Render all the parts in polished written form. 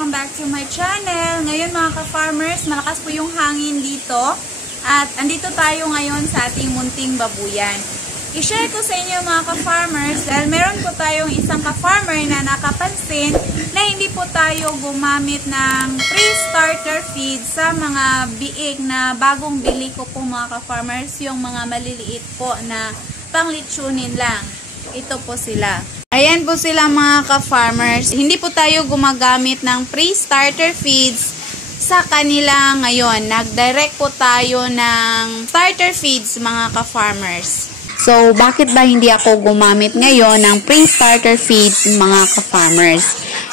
Welcome back to my channel. Ngayon mga ka-farmers, malakas po yung hangin dito at andito tayo ngayon sa ating munting babuyan. I-share ko sa inyo mga ka-farmers dahil meron po tayong isang ka-farmer na nakapansin na hindi po tayo gumamit ng pre-starter feed sa mga biig na bagong bili ko po mga ka-farmers, yung mga maliliit po na panglitsunin lang. Ito po sila. Ayan po sila mga ka-farmers. Hindi po tayo gumagamit ng pre-starter feeds sa kanila ngayon. Nag-direct po tayo ng starter feeds mga ka-farmers. So, bakit ba hindi ako gumamit ngayon ng pre-starter feeds mga ka-farmers?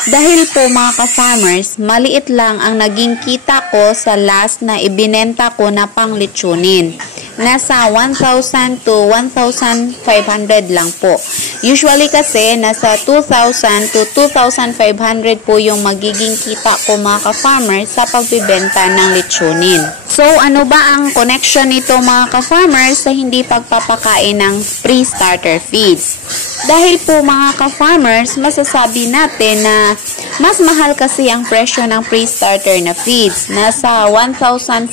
Dahil po mga ka-farmers, maliit lang ang naging kita ko sa last na ibinenta ko na panglitsunin. Nasa 1,000 to 1,500 lang po. Usually kasi nasa 2,000 to 2,500 po yung magiging kita ko mga ka-farmers sa pagbibenta ng litsunin. So ano ba ang connection nito mga ka-farmers sa hindi pagpapakain ng pre-starter feeds? Dahil po mga ka-farmers, masasabi natin na mas mahal kasi ang presyo ng pre-starter na feeds. Nasa 1,460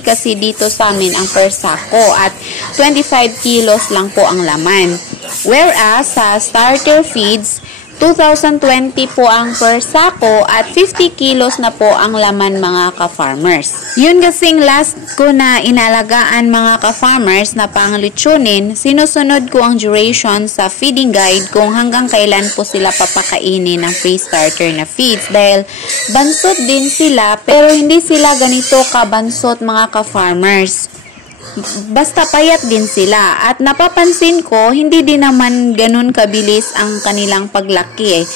kasi dito sa amin ang per sako at 25 kilos lang po ang laman. Whereas sa starter feeds, 2,020 po ang per sako at 50 kilos na po ang laman mga ka-farmers. Yun kasing last ko na inalagaan mga ka-farmers na panglitsunin, sinusunod ko ang duration sa feeding guide kung hanggang kailan po sila papakainin ng pre-starter na feeds. Dahil bansot din sila pero hindi sila ganito kabansot mga ka-farmers. Basta payat din sila at napapansin ko hindi din naman ganun kabilis ang kanilang paglaki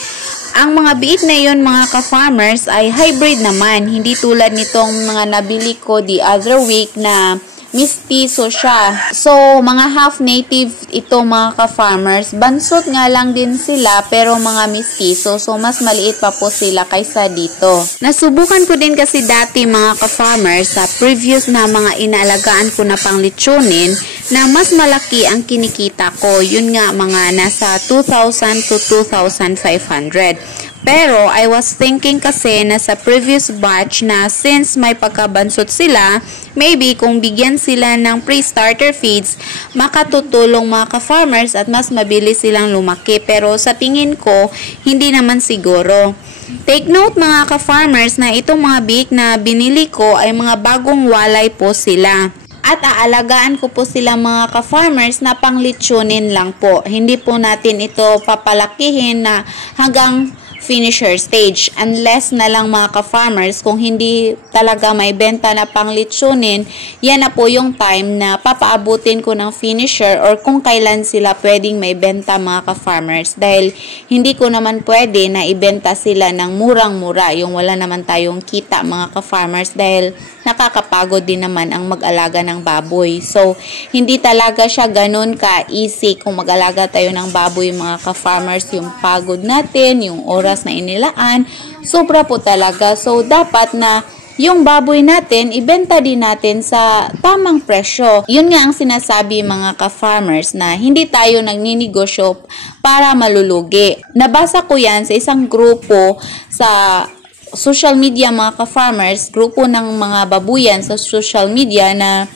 Ang mga biik na yun mga ka-farmers ay hybrid naman, hindi tulad nitong mga nabili ko the other week na mistiso siya. So, mga half native ito mga ka-farmers. Bansot nga lang din sila pero mga mistiso. So, mas maliit pa po sila kaysa dito. Nasubukan ko din kasi dati mga ka-farmers sa previous na mga inaalagaan ko na panglitsunin na mas malaki ang kinikita ko. Yun nga mga nasa 2,000 to 2,500. Pero, I was thinking kasi na sa previous batch na since may pagkabansot sila, maybe kung bigyan sila ng pre-starter feeds, makatutulong mga ka-farmers at mas mabilis silang lumaki. Pero sa tingin ko, hindi naman siguro. Take note mga ka-farmers na itong mga biik na binili ko ay mga bagong walay po sila. At aalagaan ko po sila mga ka-farmers na panglitsunin lang po. Hindi po natin ito papalakihin na hanggang finisher stage. Unless na lang mga ka-farmers, kung hindi talaga may benta na panglitsunin, yan na po yung time na papaabutin ko ng finisher or kung kailan sila pwedeng may benta mga ka-farmers. Dahil hindi ko naman pwede na ibenta sila ng murang-mura, yung wala naman tayong kita mga ka-farmers dahil nakakapagod din naman ang mag-alaga ng baboy. So, hindi talaga siya ganun ka-easy kung mag-alaga tayo ng baboy mga ka-farmers. Yung pagod natin, yung oras na inilaan, sobra po talaga. So, dapat na yung baboy natin, ibenta din natin sa tamang presyo. Yun nga ang sinasabi mga ka-farmers na hindi tayo nagninegosyo para malulugi. Nabasa ko yan sa isang grupo sa social media mga ka-farmers, grupo ng mga babuyan sa social media na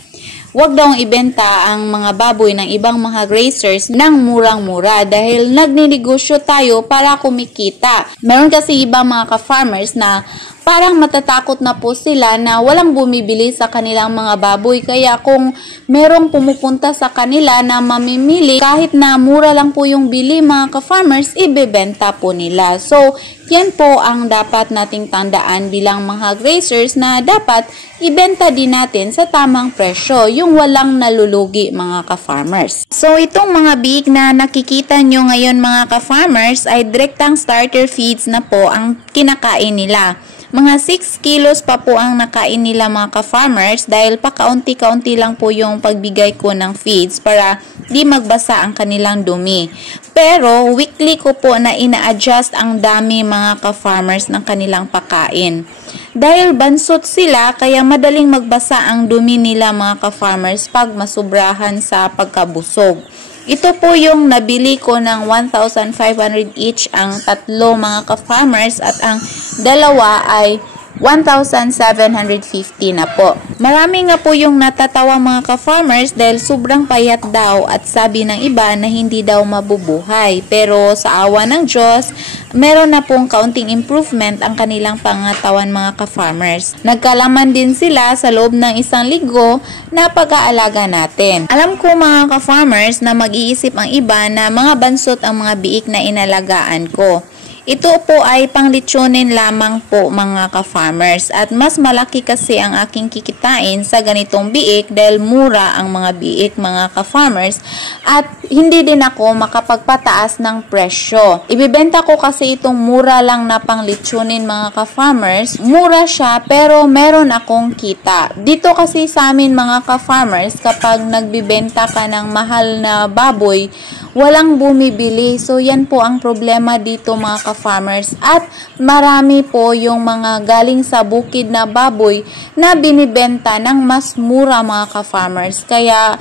wag daw ibenta ang mga baboy ng ibang mga grazers ng murang-mura dahil nagninegosyo tayo para kumikita. Meron kasi ibang mga ka-farmers na parang matatakot na po sila na walang bumibili sa kanilang mga baboy. Kaya kung merong pumupunta sa kanila na mamimili, kahit na mura lang po yung bili mga ka-farmers, ibebenta po nila. So, yan po ang dapat nating tandaan bilang mga grazers na dapat ibenta din natin sa tamang presyo, yung walang nalulugi mga ka-farmers. So, itong mga biik na nakikita nyo ngayon mga ka-farmers ay direktang starter feeds na po ang kinakain nila. Mga 6 kilos pa po ang nakain nila mga ka-farmers dahil pakaunti-kaunti lang po yung pagbigay ko ng feeds para di magbasa ang kanilang dumi. Pero weekly ko po na ina-adjust ang dami mga ka-farmers ng kanilang pakain. Dahil bansot sila kaya madaling magbasa ang dumi nila mga ka-farmers pag masubrahan sa pagkabusog. Ito po yung nabili ko ng 1,500 each ang tatlo mga ka-farmers at ang dalawa ay 1,750 na po. Marami nga po yung natatawa mga ka-farmers dahil sobrang payat daw at sabi ng iba na hindi daw mabubuhay. Pero sa awa ng Diyos, meron na pong kaunting improvement ang kanilang pangatawan mga ka-farmers. Nagkalaman din sila sa loob ng isang linggo na pag-aalaga natin. Alam ko mga ka-farmers na mag-iisip ang iba na mga bansot ang mga biik na inalagaan ko. Ito po ay panglitsunin lamang po mga ka-farmers at mas malaki kasi ang aking kikitain sa ganitong biik dahil mura ang mga biik mga ka-farmers at hindi din ako makapagpataas ng presyo. Ibibenta ko kasi itong mura lang na panglitsunin mga ka-farmers. Mura siya pero meron akong kita. Dito kasi sa amin mga ka-farmers kapag nagbibenta ka ng mahal na baboy, walang bumibili. So, yan po ang problema dito mga ka-farmers. At marami po yung mga galing sa bukid na baboy na binibenta ng mas mura mga ka-farmers. Kaya,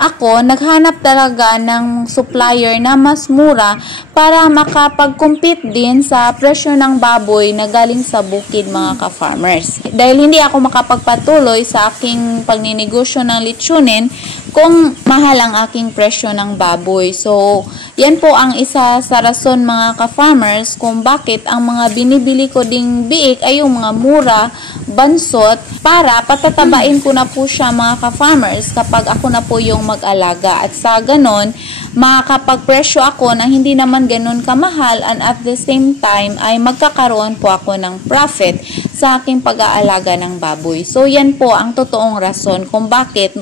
ako, naghanap talaga ng supplier na mas mura para makapag-compete din sa presyo ng baboy na galing sa bukid mga ka-farmers. Dahil hindi ako makapagpatuloy sa aking pagninegosyo ng litsunin kung mahal ang aking presyo ng baboy. So, yan po ang isa sa rason mga ka-farmers kung bakit ang mga binibili ko ding biik ay yung mga mura, bansot, para patatabain ko na po siya mga ka-farmers kapag ako na po yung mag-alaga. At sa ganon, makakapagpresyo ako na hindi naman ganon kamahal and at the same time ay magkakaroon po ako ng profit sa aking pag-aalaga ng baboy. So, yan po ang totoong rason kung bakit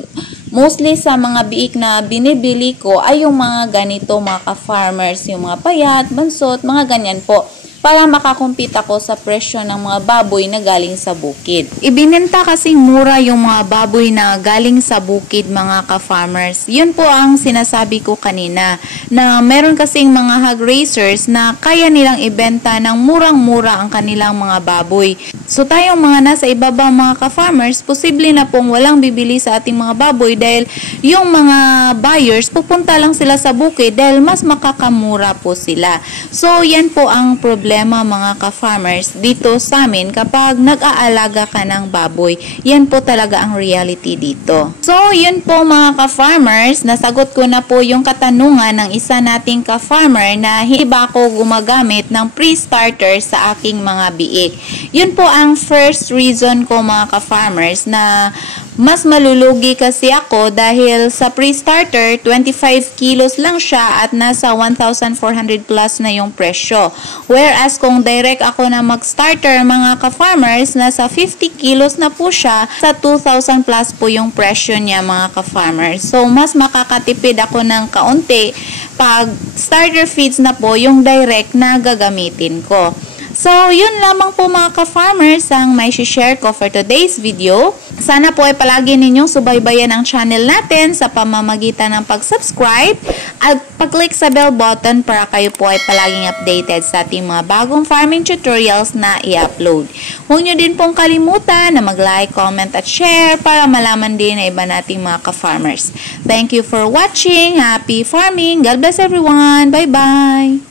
mostly sa mga biik na binibili ko ay yung mga ganito mga ka-farmers, yung mga payat, bansot, mga ganyan po. Para makakumpit ako sa presyo ng mga baboy na galing sa bukid. Ibinenta kasing mura yung mga baboy na galing sa bukid mga ka-farmers. Yun po ang sinasabi ko kanina na meron kasing mga hog raisers na kaya nilang ibenta ng murang-mura ang kanilang mga baboy. So tayong mga nasa ibaba mga ka-farmers, posible na pong walang bibili sa ating mga baboy dahil yung mga buyers pupunta lang sila sa bukid dahil mas makakamura po sila. So yan po ang problema mga ka-farmers dito sa amin kapag nag-aalaga ka ng baboy. Yan po talaga ang reality dito. So, yun po mga ka-farmers, nasagot ko na po yung katanungan ng isa nating ka-farmer na hindi ba ako gumagamit ng pre-starter sa aking mga biik. Yun po ang first reason ko mga ka-farmers na mas malulugi kasi ako dahil sa pre-starter, 25 kilos lang siya at nasa 1,400 plus na yung presyo. Whereas kung direct ako na mag-starter mga ka-farmers, nasa 50 kilos na po siya, sa 2,000 plus po yung presyo niya mga ka-farmers. So, mas makakatipid ako ng kaunti pag starter feeds na po yung direct na gagamitin ko. So, yun lamang po mga ka-farmers ang may share ko for today's video. Sana po ay palagi ninyong subaybayan ang channel natin sa pamamagitan ng pag-subscribe at pag-click sa bell button para kayo po ay palaging updated sa ating mga bagong farming tutorials na i-upload. Huwag nyo din pong kalimutan na mag-like, comment at share para malaman din na iba nating mga ka-farmers. Thank you for watching. Happy farming. God bless everyone. Bye-bye.